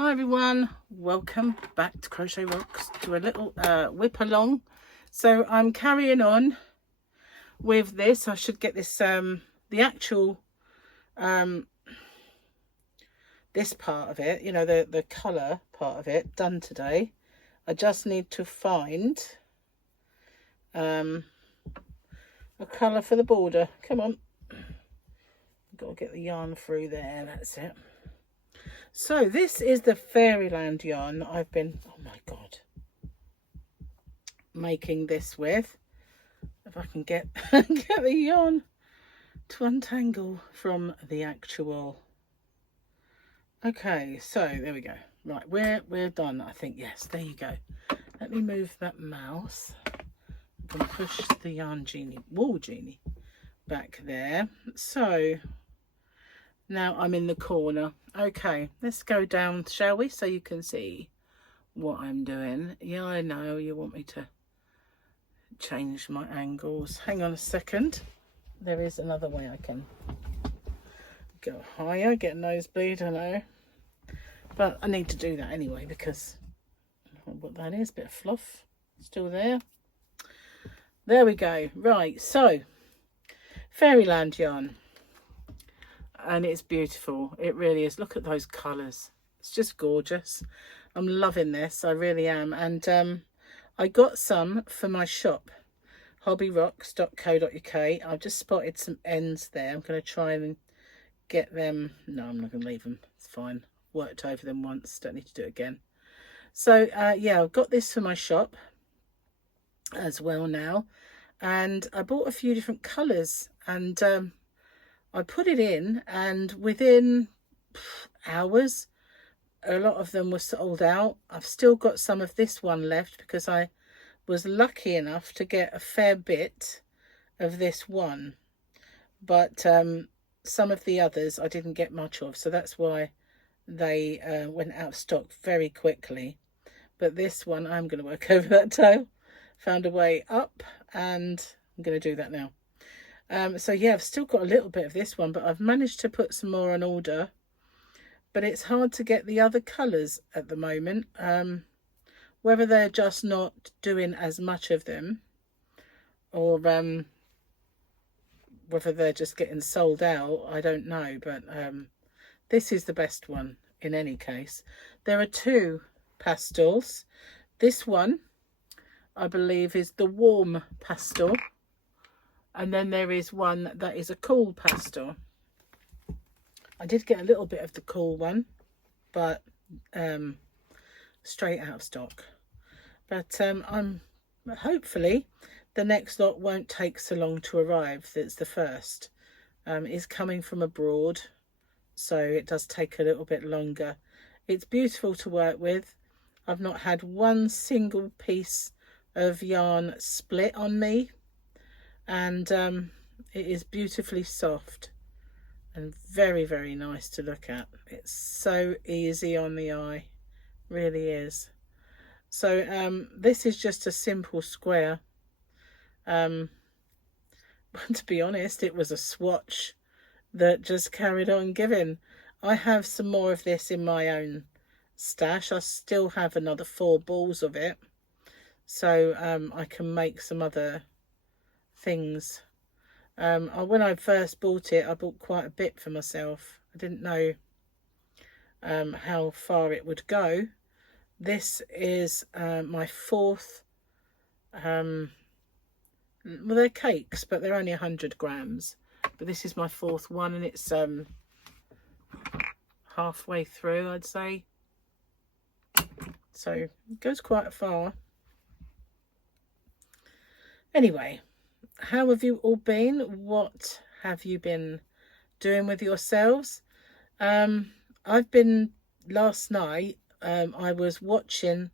Hi everyone, welcome back to Crochet Rocks, to a little whip along. So I'm carrying on with this. I should get this the actual this part of it, you know, the colour part of it done today. I just need to find a colour for the border. Come on, got to get the yarn through there. That's it. So this is the Fairyland yarn that I've been, oh my god, making this with. If I can get get the yarn to untangle from the actual. Okay, so there we go. Right, we're done. I think, yes, there you go. Let me move that mouse. I'm gonna push the yarn genie, wool genie, back there. So now I'm in the corner. Okay, let's go down, shall we, so you can see what I'm doing. Yeah, I know you want me to change my angles. Hang on a second. There is another way I can go higher, get a nosebleed, I know. But I need to do that anyway because I don't know what that is, bit of fluff still there. There we go. Right, so Fairyland yarn. And it's beautiful. It really is. Look at those colours. It's just gorgeous. I'm loving this. I really am. And I got some for my shop, hobbyrocks.co.uk. I've just spotted some ends there. I'm going to try and get them. No, I'm not going to leave them. It's fine. Worked over them once. Don't need to do it again. So, yeah, I've got this for my shop as well now. And I bought a few different colours. And I put it in, and within hours, a lot of them were sold out. I've still got some of this one left because I was lucky enough to get a fair bit of this one. But some of the others I didn't get much of, so that's why they went out of stock very quickly. But this one, I'm going to work over that tail. Found a way up, and I'm going to do that now. So yeah, I've still got a little bit of this one, but I've managed to put some more on order. But it's hard to get the other colours at the moment. Whether they're just not doing as much of them, or whether they're just getting sold out, I don't know. But this is the best one in any case. There are two pastels. This one, I believe, is the warm pastel. And then there is one that is a cool pastel. I did get a little bit of the cool one, but straight out of stock. But I'm hopefully the next lot won't take so long to arrive. That's the first. Is coming from abroad, so it does take a little bit longer. It's beautiful to work with. I've not had one single piece of yarn split on me. And it is beautifully soft and very, very nice to look at. It's so easy on the eye, really is. So this is just a simple square. To be honest, it was a swatch that just carried on giving. I have some more of this in my own stash. I still have another 4 balls of it, so I can make some other things. When I first bought it, I bought quite a bit for myself. I didn't know how far it would go. This is my 4th. Well, they're cakes, but they're only 100 grams. But this is my 4th one, and it's halfway through, I'd say. So it goes quite far. Anyway, how have you all been? What have you been doing with yourselves? I've been, last night, I was watching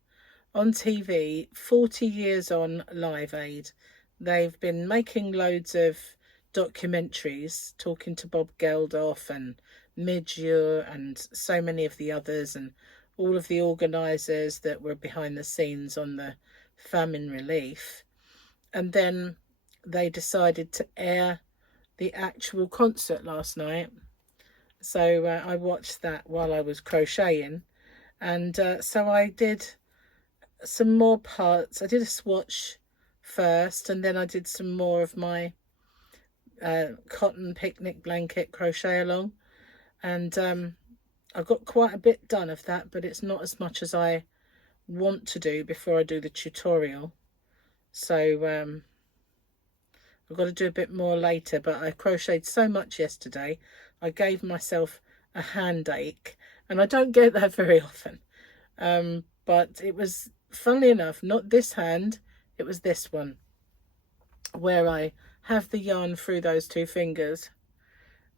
on TV 40 Years On Live Aid. They've been making loads of documentaries, talking to Bob Geldof and Midge and so many of the others, and all of the organisers that were behind the scenes on the famine relief. And then they decided to air the actual concert last night. So I watched that while I was crocheting, And so I did some more parts. I did a swatch first, and then I did some more of my cotton picnic blanket crochet along. And I got quite a bit done of that, but it's not as much as I want to do before I do the tutorial. So I've got to do a bit more later, but I crocheted so much yesterday, I gave myself a hand ache, and I don't get that very often. But it was, funnily enough, not this hand, it was this one, where I have the yarn through those two fingers.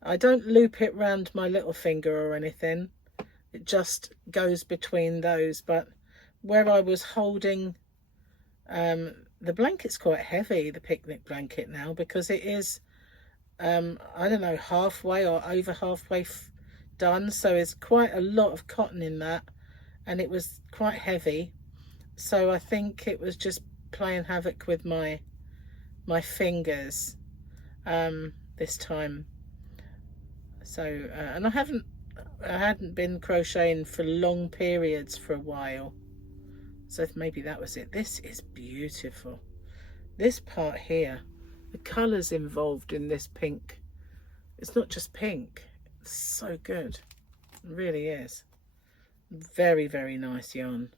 I don't loop it round my little finger or anything. It just goes between those. But where I was holding, the blanket's quite heavy, the picnic blanket now, because it is, I don't know, halfway or over halfway done. So it's quite a lot of cotton in that, and it was quite heavy. So I think it was just playing havoc with my fingers this time. So and I hadn't been crocheting for long periods for a while, so maybe that was it. This is beautiful, this part here, the colors involved in this pink. It's not just pink, it's so good, it really is. Very, very nice yarn.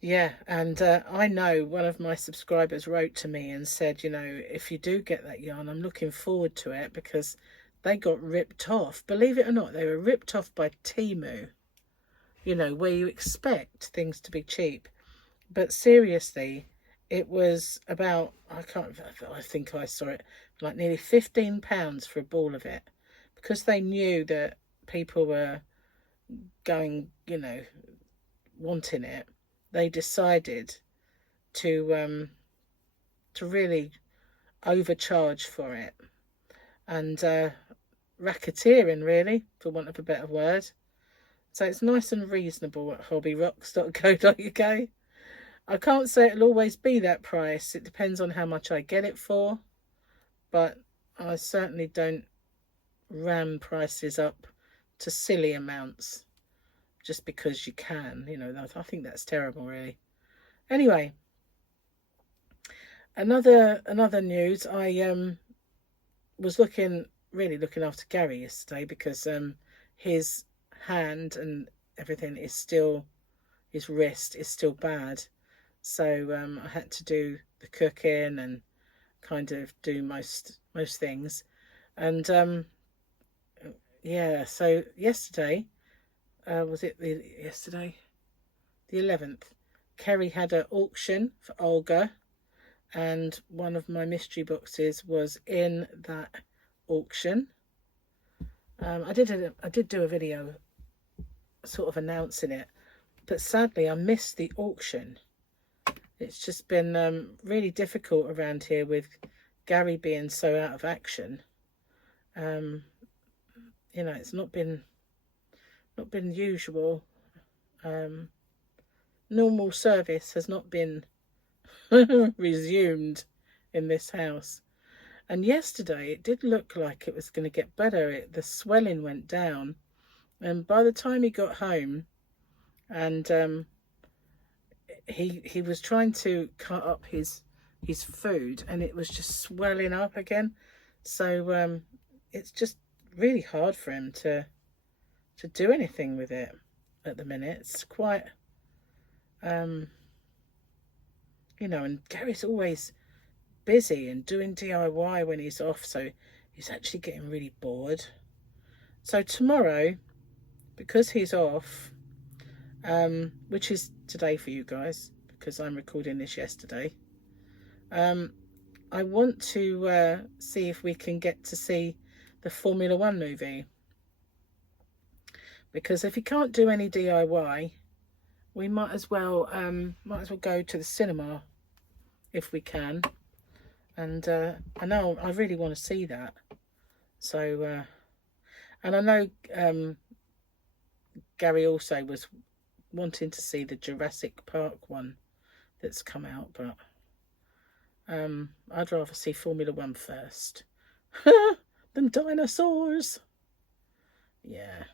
Yeah, and I know one of my subscribers wrote to me and said, you know, if you do get that yarn, I'm looking forward to it, because they got ripped off. Believe it or not, they were ripped off by Temu, you know, where you expect things to be cheap. But seriously, it was about, I think I saw it, like nearly £15 for a ball of it, because they knew that people were going, you know, wanting it. They decided to really overcharge for it, and racketeering, really, for want of a better word. So it's nice and reasonable at hobbyrocks.co.uk. I can't say it'll always be that price. It depends on how much I get it for, but I certainly don't ram prices up to silly amounts just because you can, you know. I think that's terrible, really. Anyway, another news. I was really looking after Gary yesterday, because his hand and everything is still, his wrist is still bad. So I had to do the cooking and kind of do most things. And yeah, so yesterday, was it yesterday? The 11th. Kerry had an auction for Olga, and one of my mystery boxes was in that auction. I did do a video sort of announcing it, but sadly I missed the auction. It's just been really difficult around here with Gary being so out of action. You know, it's not been usual. Normal service has not been resumed in this house. And yesterday it did look like it was going to get better. The swelling went down, and by the time he got home, and he was trying to cut up his food, and it was just swelling up again. So it's just really hard for him to do anything with it at the minute. It's quite you know, and Gary's always busy and doing DIY when he's off, so he's actually getting really bored. So tomorrow, because he's off, which is today for you guys, because I'm recording this yesterday, I want to see if we can get to see the Formula One movie, because if he can't do any DIY, we might as well go to the cinema if we can. And I know I really want to see that. So and I know Gary also was wanting to see the Jurassic Park one that's come out, but I'd rather see Formula One first. Them dinosaurs. Yeah.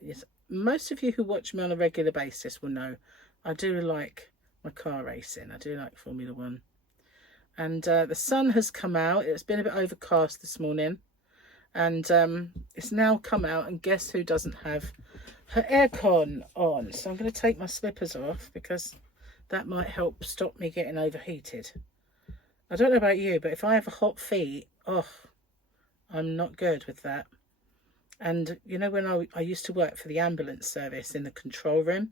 yes, most of you who watch me on a regular basis will know I do like my car racing. I do like Formula One. And the sun has come out. It's been a bit overcast this morning. And it's now come out, and guess who doesn't have her aircon on? So I'm going to take my slippers off because that might help stop me getting overheated. I don't know about you, but if I have hot feet, oh, I'm not good with that. And you know, when I used to work for the ambulance service in the control room,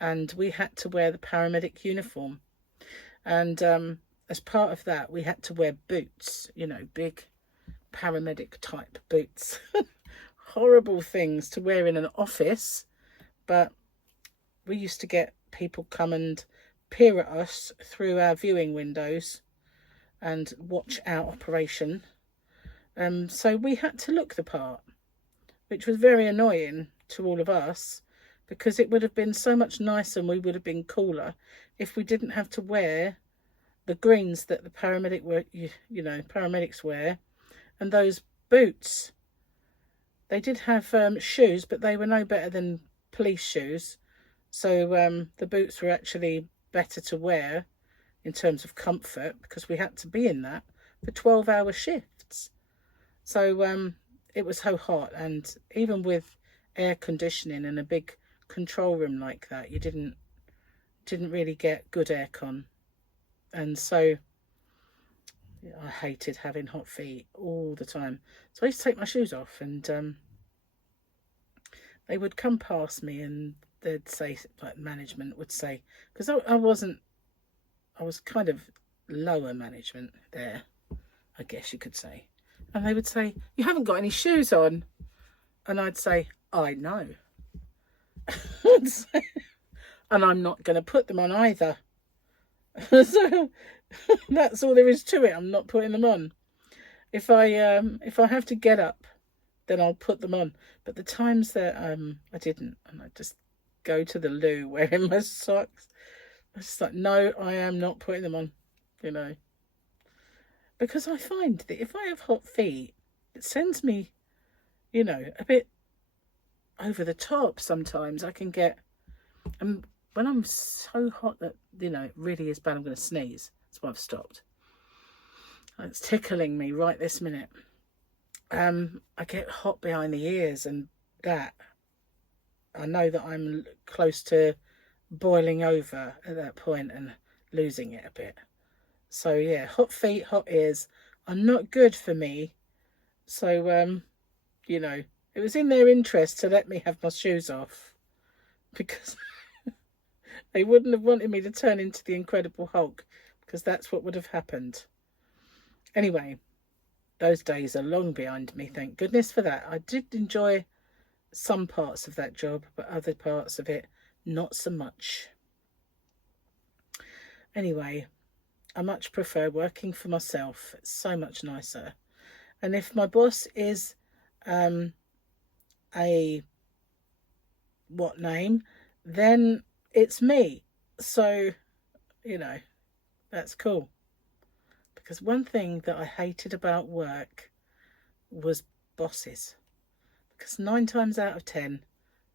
and we had to wear the paramedic uniform. And as part of that, we had to wear boots, you know, big paramedic type boots. Horrible things to wear in an office, but we used to get people come and peer at us through our viewing windows and watch our operation. So we had to look the part, which was very annoying to all of us, because it would have been so much nicer and we would have been cooler if we didn't have to wear the greens that the paramedics wear, and those boots. They did have shoes, but they were no better than police shoes. So the boots were actually better to wear in terms of comfort, because we had to be in that for 12-hour shifts. So it was so hot, and even with air conditioning in a big control room like that, you didn't really get good aircon. And so I hated having hot feet all the time. So I used to take my shoes off, and they would come past me, and they'd say, like management would say, because I was kind of lower management there, I guess you could say. And they would say, "You haven't got any shoes on." And I'd say, "I know." And I'm not going to put them on either. So that's all there is to it. I'm not putting them on. If I have to get up, then I'll put them on. But the times that I didn't, and I just go to the loo wearing my socks, I was just like, no, I am not putting them on, you know. Because I find that if I have hot feet, it sends me, you know, a bit over the top sometimes. I can get, and when I'm so hot that, you know, it really is bad, I'm going to sneeze. That's why I've stopped. It's tickling me right this minute. I get hot behind the ears, and that I know that I'm close to boiling over at that point and losing it a bit. So yeah, hot feet, hot ears are not good for me. So you know, it was in their interest to let me have my shoes off, because they wouldn't have wanted me to turn into the Incredible Hulk, because that's what would have happened. Anyway, those days are long behind me, thank goodness for that. I did enjoy some parts of that job, but other parts of it, not so much. Anyway, I much prefer working for myself. It's so much nicer. And if my boss is a what name, then it's me. So, you know, that's cool. Because one thing that I hated about work was bosses. Because 9 times out of 10,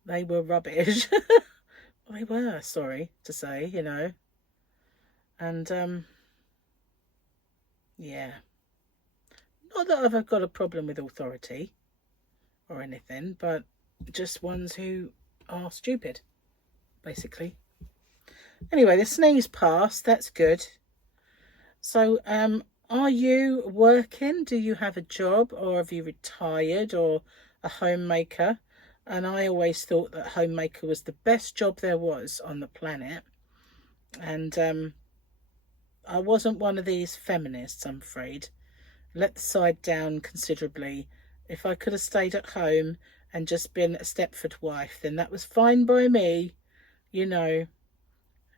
they were rubbish. They were, sorry to say, you know. And yeah. Not that I've got a problem with authority or anything, but just ones who are stupid, basically. Anyway, the sneeze passed. That's good. So, are you working? Do you have a job, or have you retired, or a homemaker? And I always thought that homemaker was the best job there was on the planet. And I wasn't one of these feminists, I'm afraid. Let the side down considerably. If I could have stayed at home and just been a Stepford wife, then that was fine by me. You know,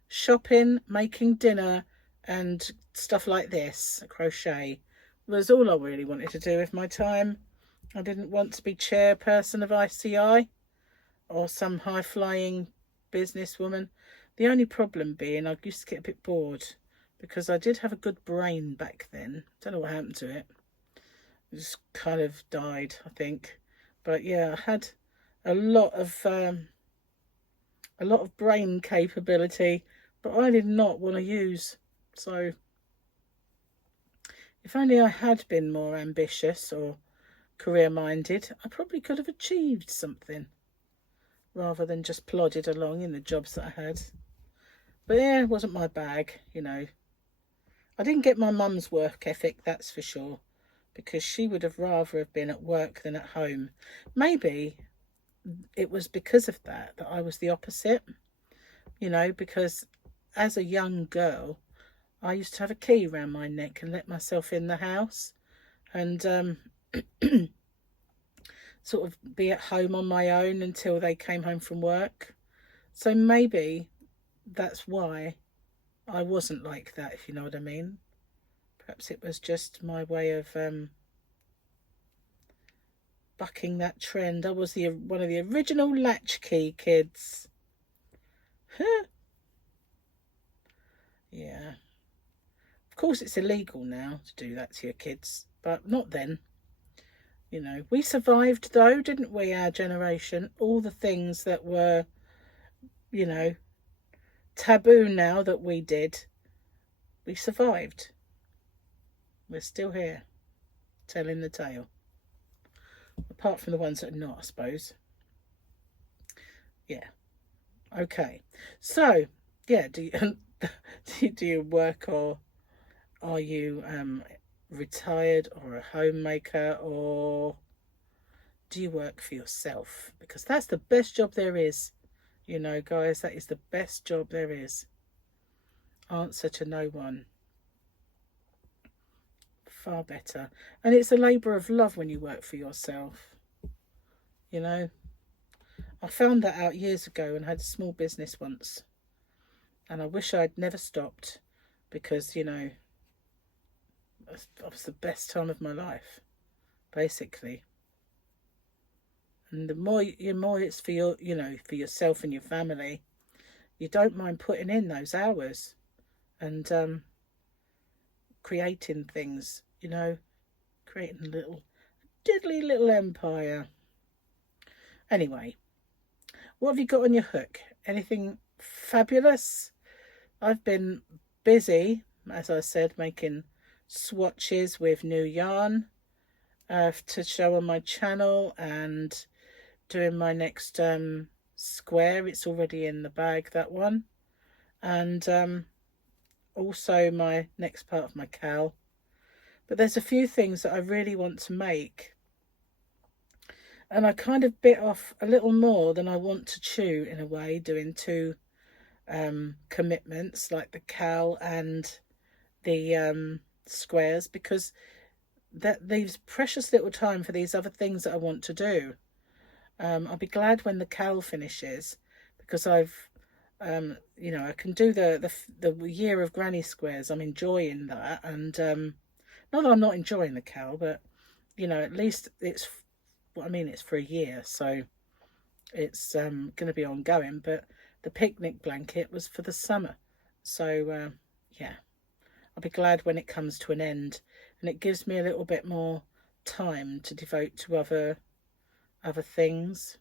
shopping, making dinner, and stuff like this, crochet, was all I really wanted to do with my time. I didn't want to be chairperson of ICI or some high-flying businesswoman. The only problem being I used to get a bit bored, because I did have a good brain back then. Don't know what happened to it. It just kind of died, I think. But yeah, I had a lot of brain capability, but I did not want to use. So if only I had been more ambitious or career minded, I probably could have achieved something rather than just plodded along in the jobs that I had. But yeah, it wasn't my bag, you know. I didn't get my mum's work ethic, that's for sure, because she would have rather have been at work than at home. Maybe it was because of that I was the opposite, you know, because as a young girl, I used to have a key around my neck and let myself in the house and sort of be at home on my own until they came home from work. So maybe that's why I wasn't like that, if you know what I mean. Perhaps it was just my way of bucking that trend. I was one of the original latchkey kids. Yeah. Of course, it's illegal now to do that to your kids, but not then. You know, we survived though, didn't we, our generation? All the things that were, you know, taboo now that we did, we survived. We're still here, telling the tale. Apart from the ones that are not, I suppose. Yeah. Okay. So, yeah, do you work, or are you retired or a homemaker, or do you work for yourself? Because that's the best job there is. You know, guys, that is the best job there is. Answer to no one. Far better. And it's a labour of love when you work for yourself. You know, I found that out years ago and had a small business once. And I wish I'd never stopped because, you know, that was the best time of my life, basically. And the more it's for your, you know, for yourself and your family, you don't mind putting in those hours and creating things, you know, creating a diddly little empire. Anyway, what have you got on your hook? Anything fabulous? I've been busy, as I said, making swatches with new yarn to show on my channel, and doing my next square. It's already in the bag, that one. And also my next part of my cowl. But there's a few things that I really want to make. And I kind of bit off a little more than I want to chew, in a way, doing two commitments, like the cowl and the squares, because that leaves precious little time for these other things that I want to do. I'll be glad when the cowl finishes, because I've you know, I can do the year of granny squares. I'm enjoying that, and not that I'm not enjoying the cowl, but you know, at least it's what I mean. It's for a year, so it's going to be ongoing. But the picnic blanket was for the summer, so yeah, I'll be glad when it comes to an end, and it gives me a little bit more time to devote to other things.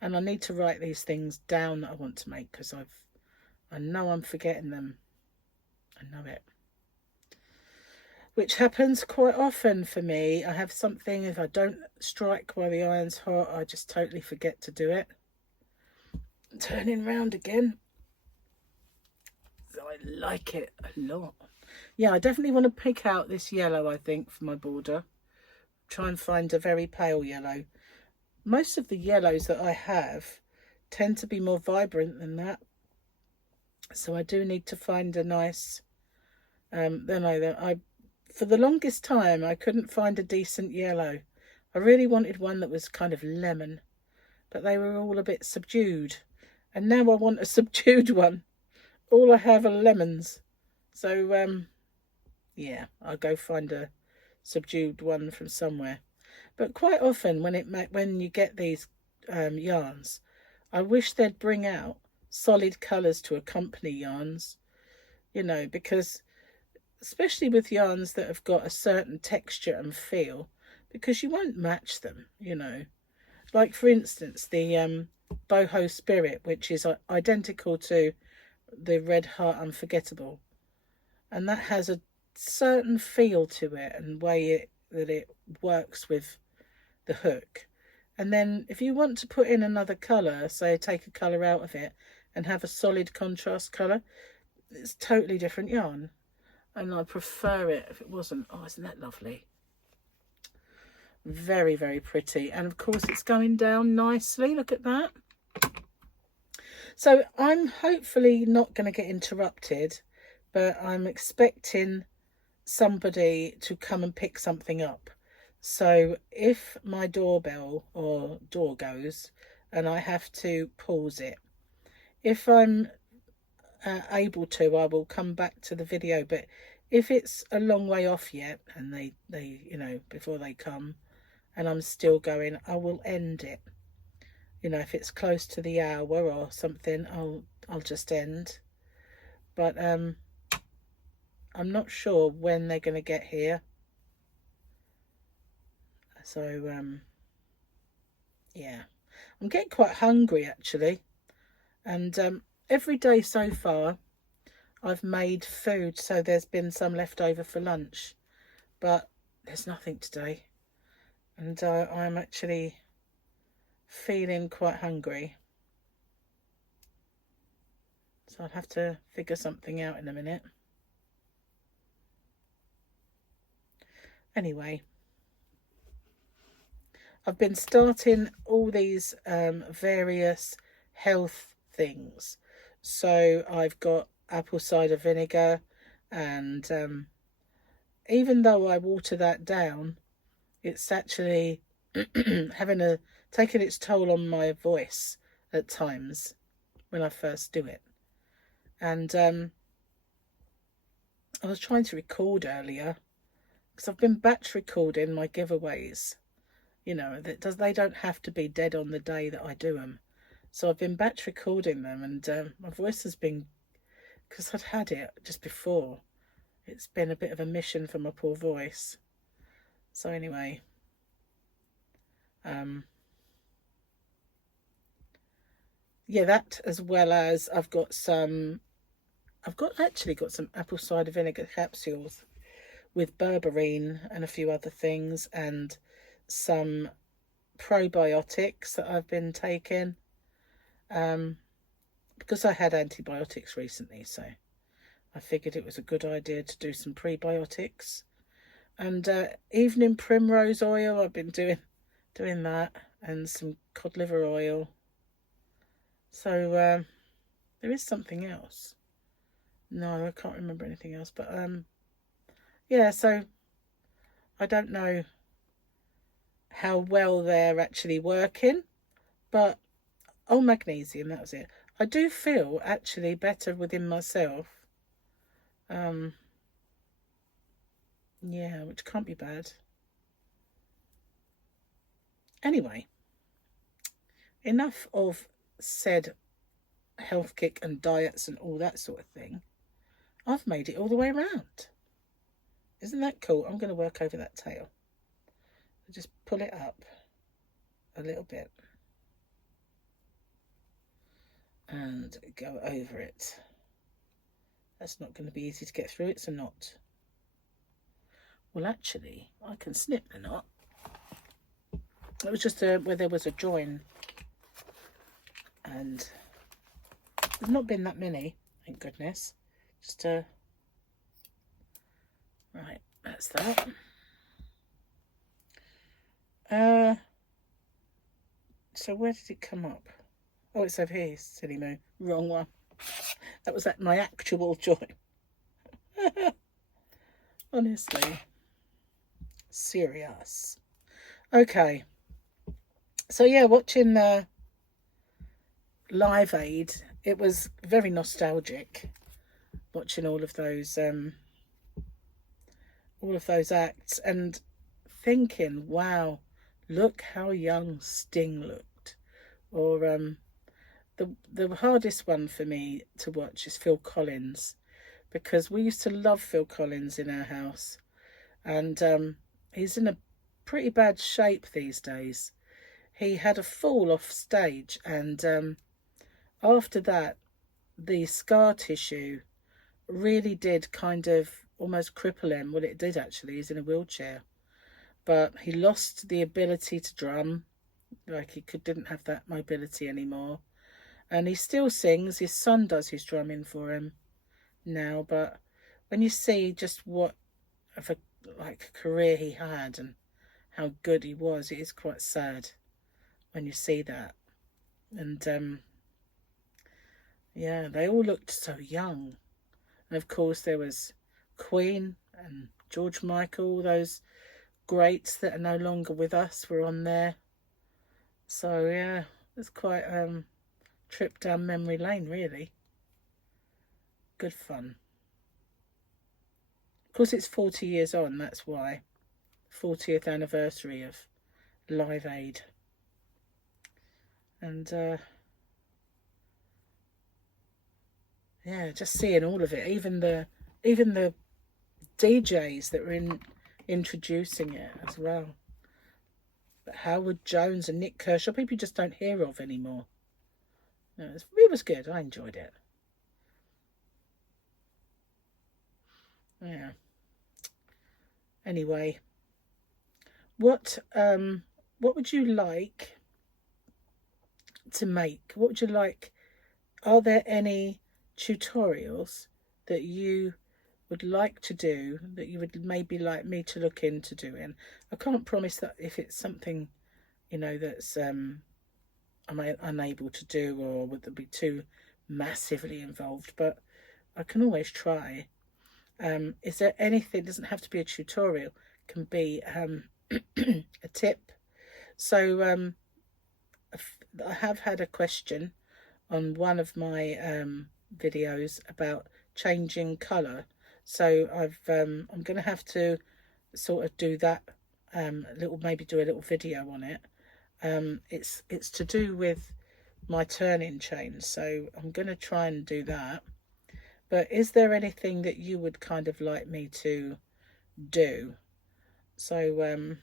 And I need to write these things down that I want to make, because I know I'm forgetting them. I know it. Which happens quite often for me. I have something, if I don't strike while the iron's hot, I just totally forget to do it. Turning round again. So I like it a lot. Yeah, I definitely want to pick out this yellow, I think, for my border. Try and find a very pale yellow. Most of the yellows that I have tend to be more vibrant than that. So I do need to find a nice, for the longest time, I couldn't find a decent yellow. I really wanted one that was kind of lemon, but they were all a bit subdued. And now I want a subdued one. All I have are lemons. So, yeah, I'll go find a subdued one from somewhere. But quite often when you get these yarns, I wish they'd bring out solid colours to accompany yarns, you know, because especially with yarns that have got a certain texture and feel, because you won't match them, you know. Like for instance, the boho spirit, which is identical to the red heart unforgettable, and that has a certain feel to it and way that it works with the hook. And then if you want to put in another colour, say take a colour out of it and have a solid contrast colour, it's totally different yarn. And I prefer it if it wasn't. Oh, isn't that lovely? Very, very pretty. And of course it's going down nicely. Look at that. So I'm hopefully not going to get interrupted, but I'm expecting somebody to come and pick something up. So if my doorbell or door goes and I have to pause it, if I'm able to, I will come back to the video. But if it's a long way off yet and they you know, before they come and I'm still going, I will end it. You know, if it's close to the hour or something, I'll just end. But I'm not sure when they're going to get here. So yeah, I'm getting quite hungry actually. And every day so far I've made food, so there's been some left over for lunch, but there's nothing today. And I'm actually feeling quite hungry. So I'll have to figure something out in a minute. Anyway, I've been starting all these various health things. So I've got apple cider vinegar, and even though I water that down, it's actually taking its toll on my voice at times when I first do it. And I was trying to record earlier because I've been batch recording my giveaways. You know, they don't have to be dead on the day that I do them. So I've been batch recording them, and my voice has been, because I'd had it just before, it's been a bit of a mission for my poor voice. So anyway, yeah, that, as well as I've actually got some apple cider vinegar capsules with berberine and a few other things, and some probiotics that I've been taking, because I had antibiotics recently, so I figured it was a good idea to do some prebiotics. And evening primrose oil, I've been doing that, and some cod liver oil. So there is something else. No, I can't remember anything else, but yeah, so I don't know how well they're actually working, but magnesium, that was it. I do feel actually better within myself. Yeah, which can't be bad. Anyway, enough of said health kick and diets and all that sort of thing. I've made it all the way around. Isn't that cool? I'm going to work over that tail. Just pull it up a little bit and go over it. That's not going to be easy to get through. It's a knot. Well, actually, I can snip the knot. It was just where there was a join, and there's not been that many, thank goodness. Just right, that's that. So where did it come up? Oh, it's over here, silly moo. Wrong one. That was my actual join. Honestly. Serious. Okay. So yeah, watching Live Aid, it was very nostalgic. Watching all of those acts and thinking, wow, look how young Sting looked. Or the hardest one for me to watch is Phil Collins, because we used to love Phil Collins in our house, and he's in a pretty bad shape these days. he had a fall off stage, and after that the scar tissue really did kind of almost cripple him. Well, it did actually. He's in a wheelchair, but he lost the ability to drum. Like didn't have that mobility anymore, and he still sings. His son does his drumming for him now, but when you see just what of a career he had and how good he was, it is quite sad when you see that. And yeah, they all looked so young. And of course there was Queen and George Michael, those greats that are no longer with us were on there. So yeah, it's quite trip down memory lane, really. Good fun. Of course it's 40 years on, that's why. 40th anniversary of Live Aid. And yeah, just seeing all of it, even the DJs that were introducing it as well. But Howard Jones and Nick Kershaw, people you just don't hear of anymore. No, it was good. I enjoyed it. Yeah. Anyway, what would you like to make? What would you like? Are there any tutorials that you would like to do that you would maybe like me to look into doing? I can't promise that if it's something, you know, that's I'm unable to do or would be too massively involved, but I can always try. Is there anything? It doesn't have to be a tutorial, can be a tip. So I have had a question on one of my videos about changing colour, so I'm going to have to sort of do that, maybe do a little video on it. It's to do with my turning chains, so I'm going to try and do that. But is there anything that you would kind of like me to do? So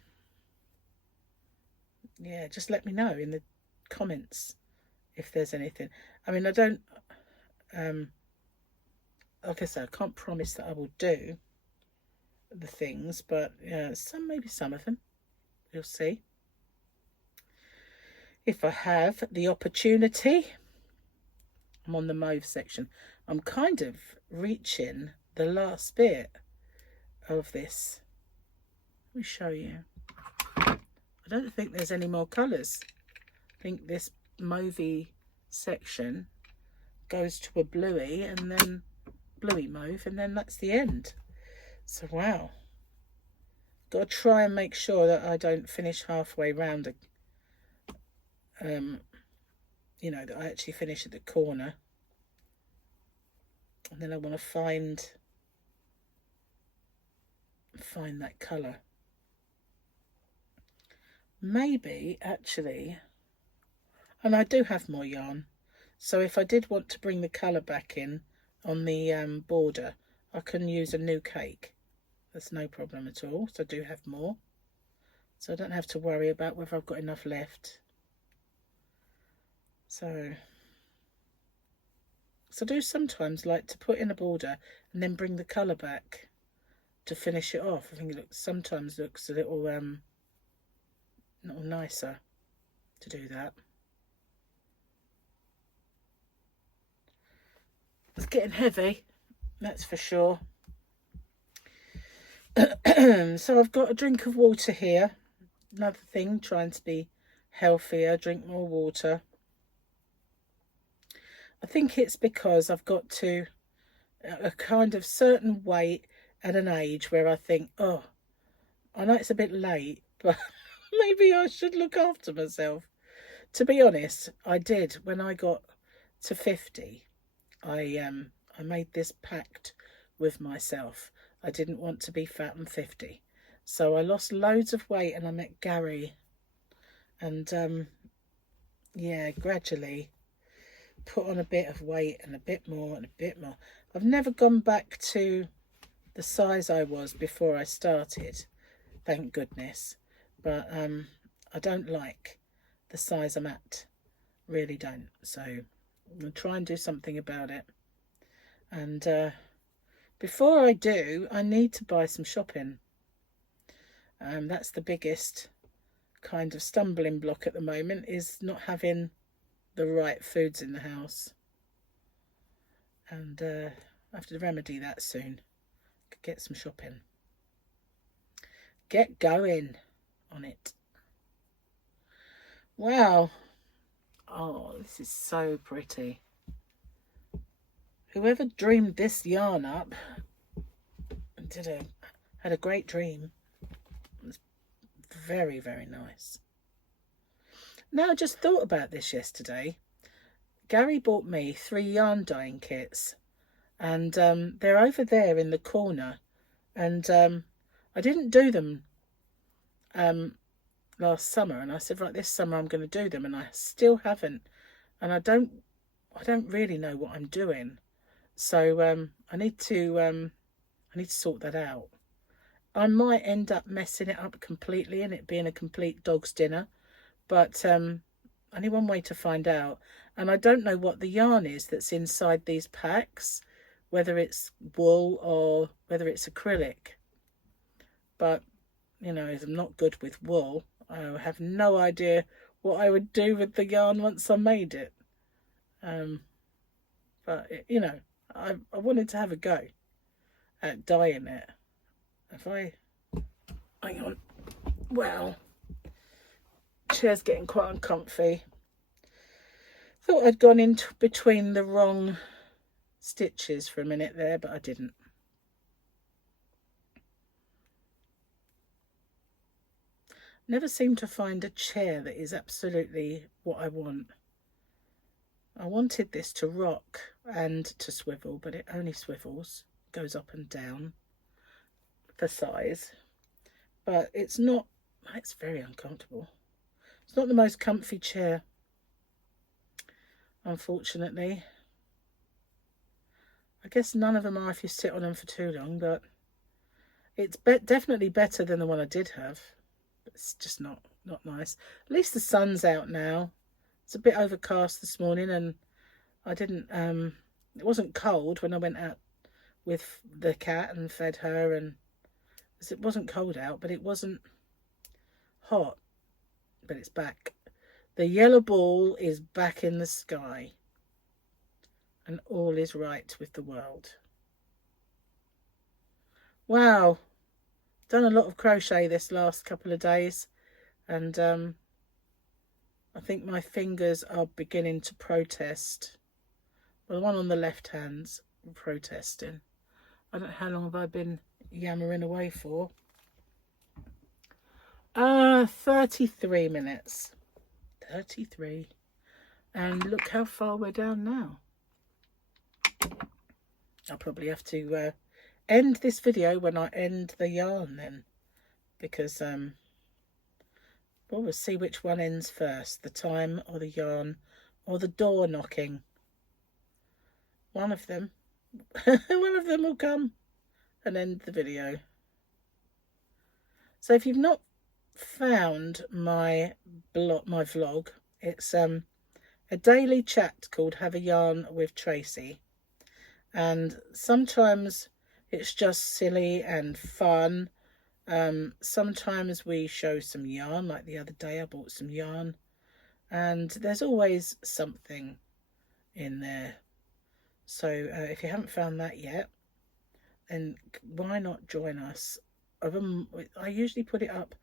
yeah, just let me know in the comments if there's anything. I mean, I don't like I said, I can't promise that I will do the things, but yeah, maybe some of them, we'll see if I have the opportunity. I'm on the mauve section. I'm kind of reaching the last bit of this. Let me show you. I don't think there's any more colours. I think this mauvey section goes to a bluey and then bluey mauve, and then that's the end. So wow, got to try and make sure that I don't finish halfway round you know, that I actually finish at the corner. And then I want to find that colour. Maybe actually, and I do have more yarn, so if I did want to bring the colour back in on the border, I can use a new cake. That's no problem at all. So I do have more, so I don't have to worry about whether I've got enough left. So I do sometimes like to put in a border and then bring the colour back to finish it off. I think it sometimes looks a little nicer to do that. It's getting heavy, that's for sure. So I've got a drink of water here. Another thing, trying to be healthier, drink more water. I think it's because I've got to a kind of certain weight at an age where I think, oh, I know it's a bit late, but maybe I should look after myself. To be honest, I did. When I got to 50, I made this pact with myself. I didn't want to be fat and 50. So I lost loads of weight and I met Gary. And yeah, gradually put on a bit of weight and a bit more and a bit more. I've never gone back to the size I was before I started, thank goodness. But I don't like the size I'm at. Really don't. So I'm going to try and do something about it. And before I do, I need to buy some shopping. That's the biggest kind of stumbling block at the moment, is not having the right foods in the house. And I have to remedy that soon. Get some shopping. Get going on it. Wow. Oh, this is so pretty. Whoever dreamed this yarn up had a great dream. It's very, very nice. Now, I just thought about this yesterday. Gary bought me 3 yarn dyeing kits, and they're over there in the corner, and I didn't do them last summer, and I said, right, this summer I'm going to do them, and I still haven't, and I don't really know what I'm doing, so I need to sort that out. I might end up messing it up completely and it being a complete dog's dinner, but only one way to find out. And I don't know what the yarn is that's inside these packs, whether it's wool or whether it's acrylic. But, you know, as I'm not good with wool, I have no idea what I would do with the yarn once I made it. But, you know, I wanted to have a go at dyeing it. Hang on. Well, chair's getting quite uncomfy. Thought I'd gone in between the wrong stitches for a minute there, but I didn't. Never seem to find a chair that is absolutely what I want. I wanted this to rock and to swivel, but it only swivels, goes up and down for size. But it's not, it's very uncomfortable. It's not the most comfy chair, unfortunately. I guess none of them are if you sit on them for too long, but it's definitely better than the one I did have. But it's just not nice. At least the sun's out now. It's a bit overcast this morning, and I didn't, it wasn't cold when I went out with the cat and fed her, and it wasn't cold out, but it wasn't hot. But it's back. The yellow ball is back in the sky, and all is right with the world. Wow, done a lot of crochet this last couple of days, and I think my fingers are beginning to protest. Well, the one on the left hand's protesting. I don't know how long have I been yammering away for. 33 minutes. 33. And look how far we're down now. I'll probably have to end this video when I end the yarn then, because well, we'll see which one ends first, the time or the yarn or the door knocking. One of them will come and end the video. So if you've not found my vlog, it's a daily chat called Have a Yarn with Tracy, and sometimes it's just silly and fun. Sometimes we show some yarn, like the other day I bought some yarn, and there's always something in there. So if you haven't found that yet, then why not join us? I usually put it up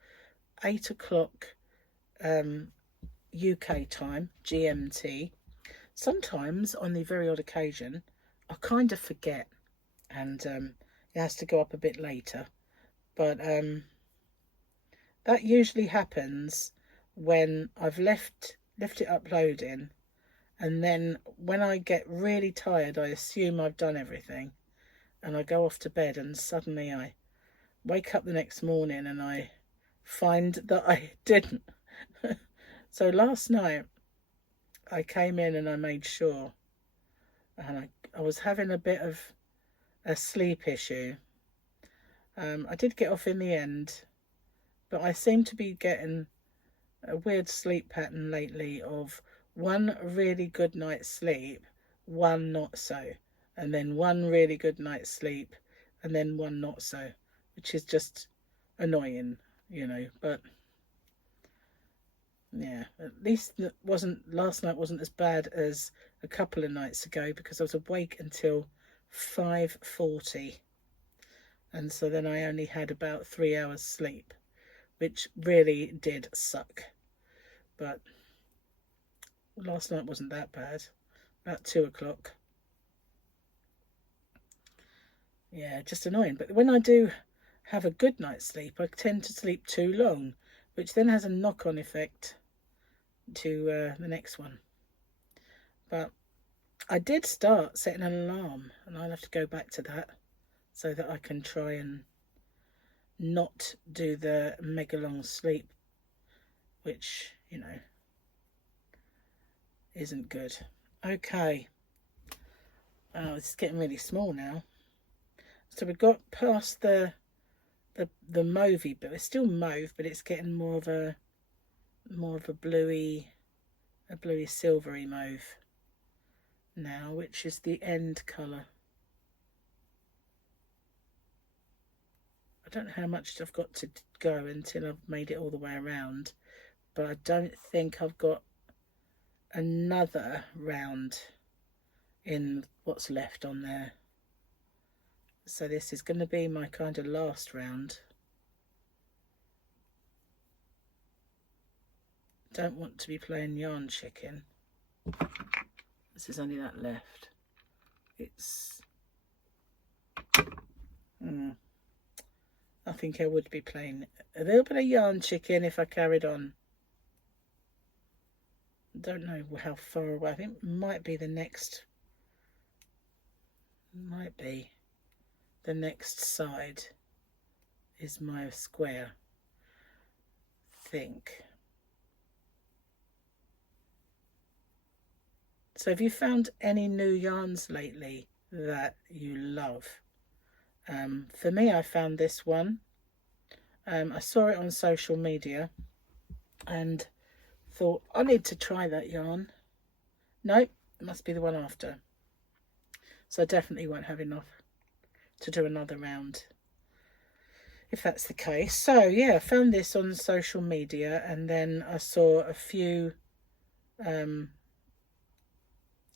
8 o'clock UK time, GMT. Sometimes, on the very odd occasion, I kind of forget, and it has to go up a bit later. But that usually happens when I've left it uploading, and then when I get really tired, I assume I've done everything, and I go off to bed, and suddenly I wake up the next morning and I find that I didn't. So last night I came in and I made sure, and I was having a bit of a sleep issue. I did get off in the end, but I seem to be getting a weird sleep pattern lately of one really good night's sleep, one not so, and then one really good night's sleep, and then one not so, which is just annoying, you know. But yeah, at least it wasn't last night wasn't as bad as a couple of nights ago, because I was awake until 5:40, and so then I only had about 3 hours sleep, which really did suck. But last night wasn't that bad. About 2 o'clock. Yeah, just annoying. But when I do have a good night's sleep, I tend to sleep too long, which then has a knock-on effect to the next one. But I did start setting an alarm, and I'll have to go back to that so that I can try and not do the mega long sleep, which, you know, isn't good. Okay. Oh, it's getting really small now. So we got past the mauvey bit. It's still mauve, but it's getting more of a bluey silvery mauve now, which is the end colour. I don't know how much I've got to go until I've made it all the way around, but I don't think I've got another round in what's left on there. So this is going to be my kind of last round. Don't want to be playing yarn chicken. This is only that left. It's I think I would be playing a little bit of yarn chicken if I carried on. I don't know how far away. I think it might be the next side is my square, I think. So have you found any new yarns lately that you love? For me, I found this one. I saw it on social media and thought, I need to try that yarn. Nope, it must be the one after. So I definitely won't have enough to do another round if that's the case. So yeah, I found this on social media, and then I saw a few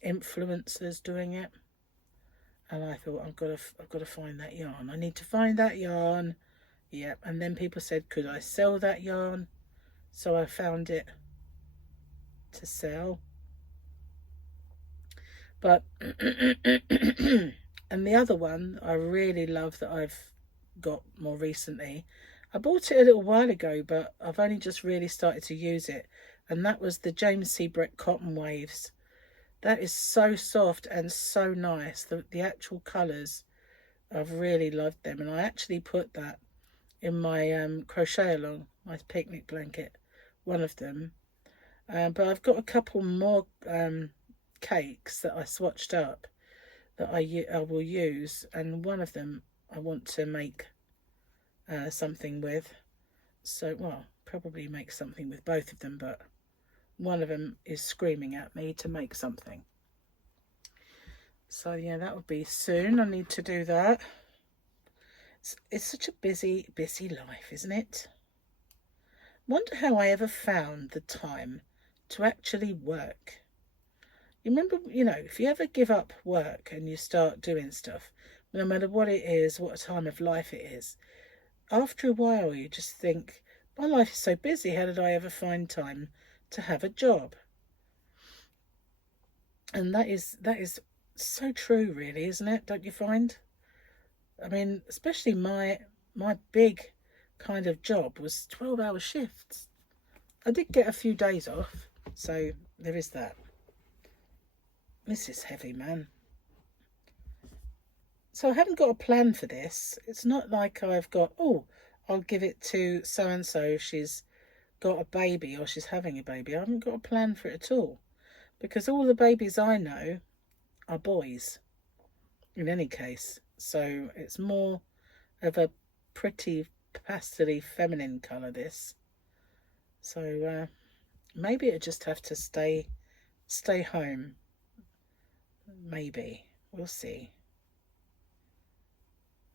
influencers doing it, and I thought, I've got to find that yarn. I need to find that yarn. Yep. And then people said, could I sell that yarn? So I found it to sell. But and the other one I really love that I've got more recently, I bought it a little while ago, but I've only just really started to use it, and that was the James C. Brett Cotton Waves. That is so soft and so nice. The actual colours, I've really loved them, and I actually put that in my crochet along, my picnic blanket, one of them. But I've got a couple more cakes that I swatched up that I will use, and one of them I want to make something with. So, well, probably make something with both of them, but one of them is screaming at me to make something. So yeah, that will be soon. I need to do that. It's such a busy life, isn't it? Wonder how I ever found the time to actually work. You remember, you know, if you ever give up work and you start doing stuff, no matter what it is, what time of life it is, after a while you just think, my life is so busy, how did I ever find time to have a job? And that is so true, really, isn't it? Don't you find? I mean, especially my big kind of job was 12-hour shifts. I did get a few days off, so there is that. This is heavy, man. So I haven't got a plan for this. It's not like I've got, oh, I'll give it to so-and-so, she's got a baby or she's having a baby. I haven't got a plan for it at all, because all the babies I know are boys in any case. So it's more of a pretty pastely feminine colour, this. So maybe it'll just have to stay home. Maybe. We'll see.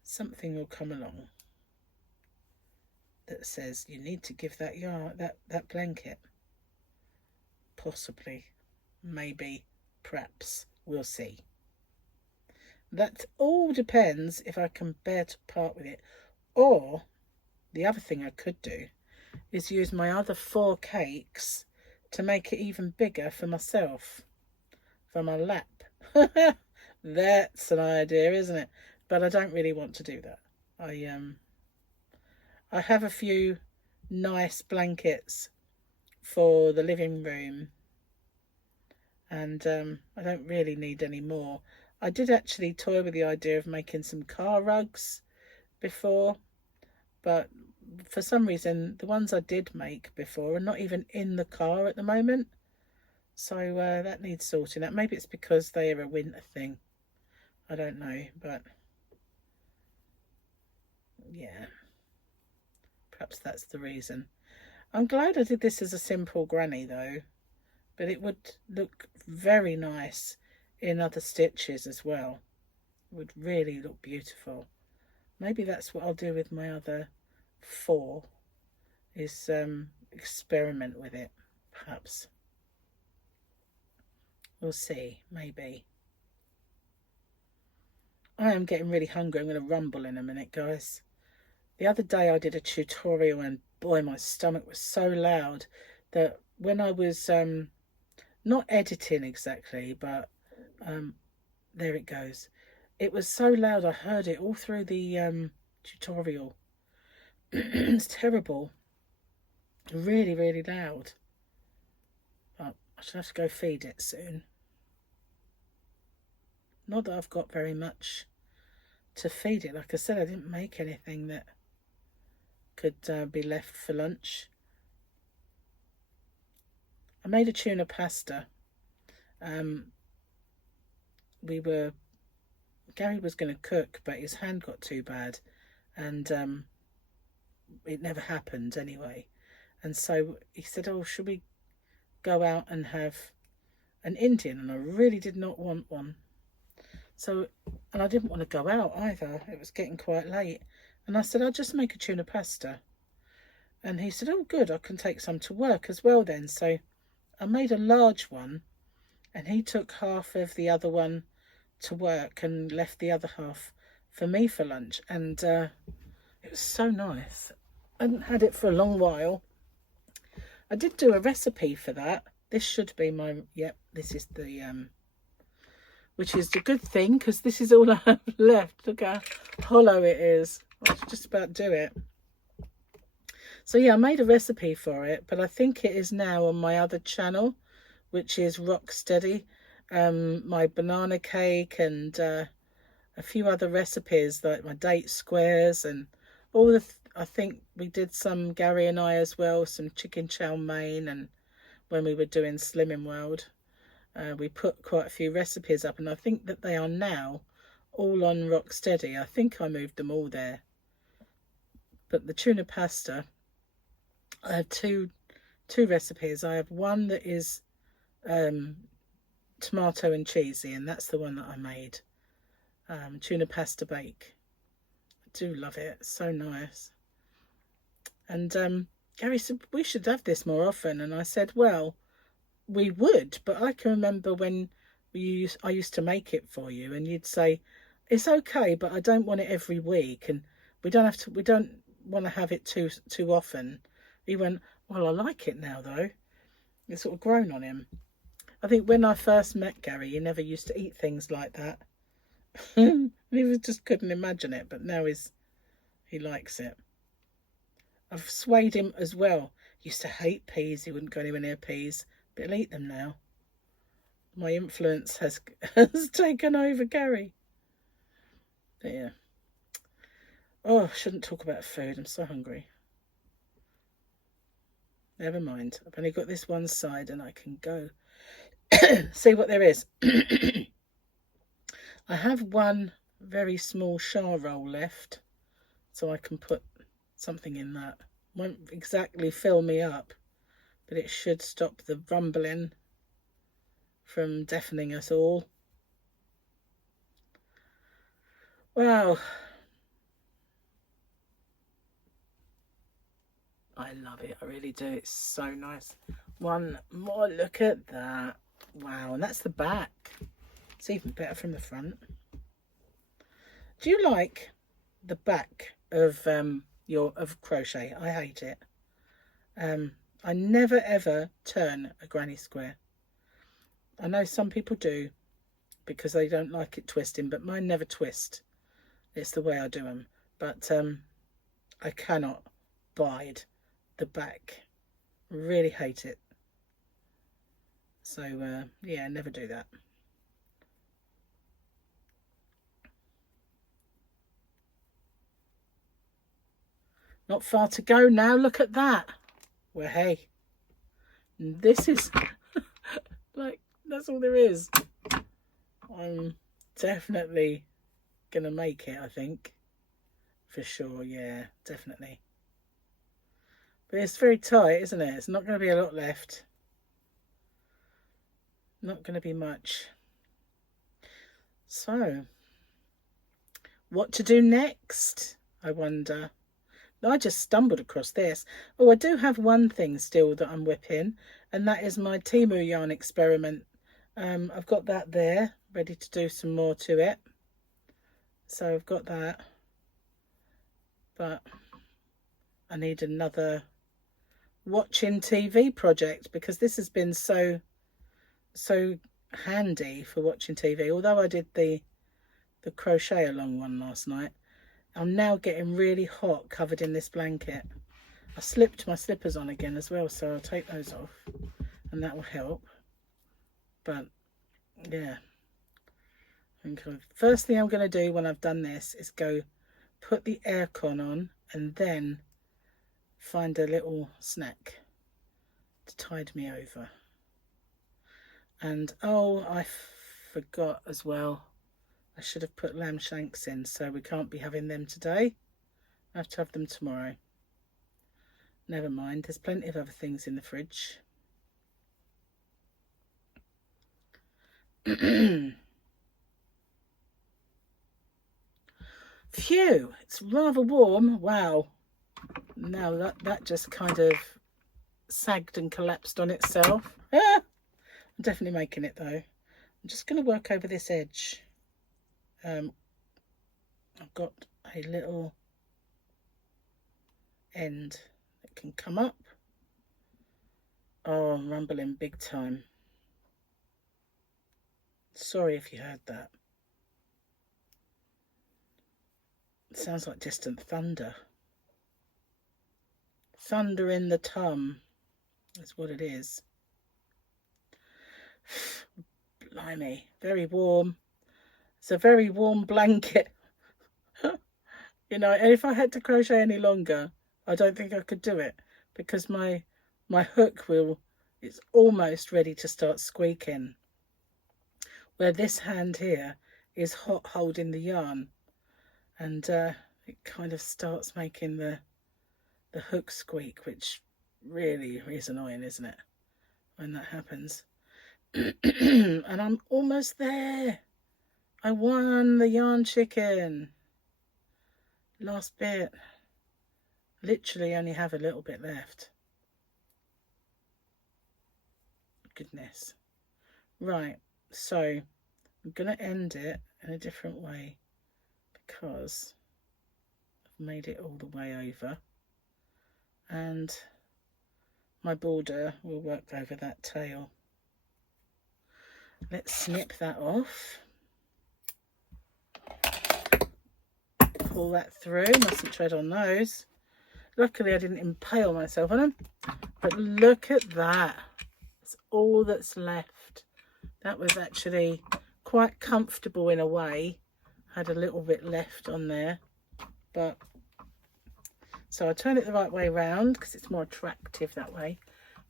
Something will come along that says you need to give that that blanket. Possibly. Maybe. Perhaps. We'll see. That all depends if I can bear to part with it. Or the other thing I could do is use my other 4 cakes to make it even bigger for myself, for my lap. That's an idea, isn't it? But I don't really want to do that. I have a few nice blankets for the living room, and I don't really need any more. I did actually toy with the idea of making some car rugs before, but for some reason the ones I did make before are not even in the car at the moment. So that needs sorting out. Maybe it's because they are a winter thing. I don't know, but yeah, perhaps that's the reason. I'm glad I did this as a simple granny though, but it would look very nice in other stitches as well. It would really look beautiful. Maybe that's what I'll do with my other 4, is experiment with it, perhaps. We'll see, maybe. I am getting really hungry. I'm going to rumble in a minute, guys. The other day I did a tutorial and boy, my stomach was so loud that when I was not editing exactly, but there it goes. It was so loud I heard it all through the tutorial. It's terrible. Really, really loud. But I should have to go feed it soon. Not that I've got very much to feed it. Like I said, I didn't make anything that could be left for lunch. I made a tuna pasta. Gary was going to cook, but his hand got too bad, and it never happened anyway. And so he said, "Oh, should we go out and have an Indian?" And I really did not want one. So, and I didn't want to go out either. It was getting quite late. And I said, "I'll just make a tuna pasta." And he said, "Oh, good, I can take some to work as well then." So I made a large one, and he took half of the other one to work and left the other half for me for lunch. And it was so nice. I hadn't had it for a long while. I did do a recipe for that. This should be my, yep, this is the, which is a good thing because this is all I have left. Look how hollow it is. I was just about to do it. So yeah, I made a recipe for it, but I think it is now on my other channel, which is Rocksteady. My banana cake and a few other recipes like my date squares and all the I think we did some, Gary and I as well, some chicken chow mein, and when we were doing Slimming World, we put quite a few recipes up, and I think that they are now all on Rocksteady. I think I moved them all there. But the tuna pasta, I have two recipes. I have one that is tomato and cheesy, and that's the one that I made. Tuna pasta bake. I do love it. It's so nice. And Gary said, "We should have this more often." And I said, "Well, we would, but I can remember when I used to make it for you, and you'd say, 'It's okay, but I don't want it every week, and we don't want to have it too often.'" He went, "Well, I like it now, though." It's sort of grown on him. I think when I first met Gary, he never used to eat things like that. He just couldn't imagine it, but now he likes it. I've swayed him as well. He used to hate peas. He wouldn't go anywhere near peas, but he'll eat them now. My influence has taken over Gary. But yeah. Oh, I shouldn't talk about food. I'm so hungry. Never mind. I've only got this one side and I can go see what there is. I have one very small char roll left, so I can put something in that. Won't exactly fill me up, but it should stop the rumbling from deafening us all. Wow. I love it. I really do. It's so nice. One more look at that. Wow. And that's the back. It's even better from the front. Do you like the back of crochet? I hate it. I never ever turn a granny square. I know some people do because they don't like it twisting, but mine never twist. It's the way I do them. But I cannot bide the back. Really hate it. So yeah, never do that. Not far to go now. Look at that. Well, hey, this is like, that's all there is. I'm definitely gonna make it, I think, for sure. Yeah, definitely. But it's very tight, isn't it? It's not going to be a lot left. Not going to be much. So, what to do next, I wonder. I just stumbled across this. Oh, I do have one thing still that I'm whipping, and that is my Temu yarn experiment. I've got that there, ready to do some more to it. So I've got that. But I need another watching TV project, because this has been so handy for watching TV. Although I did the crochet along one last night, I'm now getting really hot covered in this blanket. I slipped my slippers on again as well, so I'll take those off and that will help. But yeah, first thing I'm going to do when I've done this is go put the aircon on and then find a little snack to tide me over. And oh, I forgot as well, I should have put lamb shanks in, so we can't be having them today. I have to have them tomorrow. Never mind, there's plenty of other things in the fridge. Phew, it's rather warm. Wow. Now that just kind of sagged and collapsed on itself. I'm definitely making it though. I'm just going to work over this edge. I've got a little end that can come up. Oh, I'm rumbling big time. Sorry if you heard that. It sounds like distant thunder. Thunder in the tum is what it is. Blimey, very warm. It's a very warm blanket. You know, and if I had to crochet any longer, I don't think I could do it, because my hook it's almost ready to start squeaking. Where this hand here is hot holding the yarn, and it kind of starts making the hook squeak, which really is annoying, isn't it, when that happens. And I'm almost there. I won the yarn chicken. Last bit. Literally only have a little bit left. Goodness. Right, so I'm going to end it in a different way, because I've made it all the way over, and my border will work over that tail. Let's snip that off. Pull that through, mustn't tread on those. Luckily I didn't impale myself on them, but look at that. That's all that's left. That was actually quite comfortable in a way. Had a little bit left on there, but so I turn it the right way around because it's more attractive that way.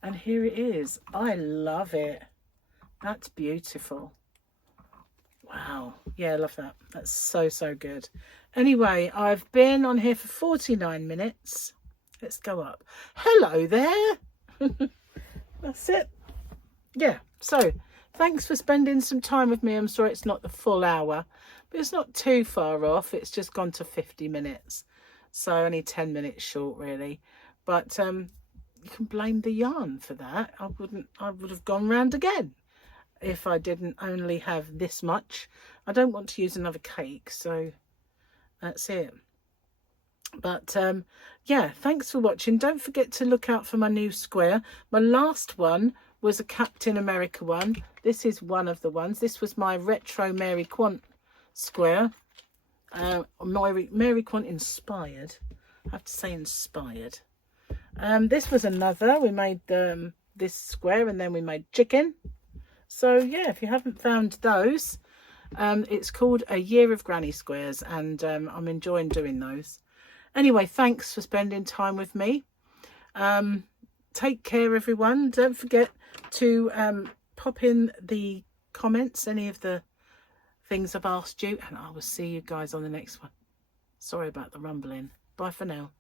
And here it is. I love it. That's beautiful. Wow. Yeah, I love that. That's so good. Anyway, I've been on here for 49 minutes. Let's go up. Hello there. that's it. Yeah, so thanks for spending some time with me. I'm sorry it's not the full hour, but it's not too far off. It's just gone to 50 minutes, so only 10 minutes short really. But you can blame the yarn for that. I would have gone round again if I didn't only have this much. I don't want to use another cake, so that's it. But yeah, thanks for watching. Don't forget to look out for my new square. My last one was a Captain America one. This is one of the ones. This was my retro Mary Quant square. Mary Quant inspired. I have to say inspired. This was another. We made this square, and then we made chicken. So yeah, if you haven't found those, it's called A Year of Granny Squares, and I'm enjoying doing those. Anyway, thanks for spending time with me. Take care, everyone. Don't forget to pop in the comments any of the things I've asked you, and I will see you guys on the next one. Sorry about the rumbling. Bye for now.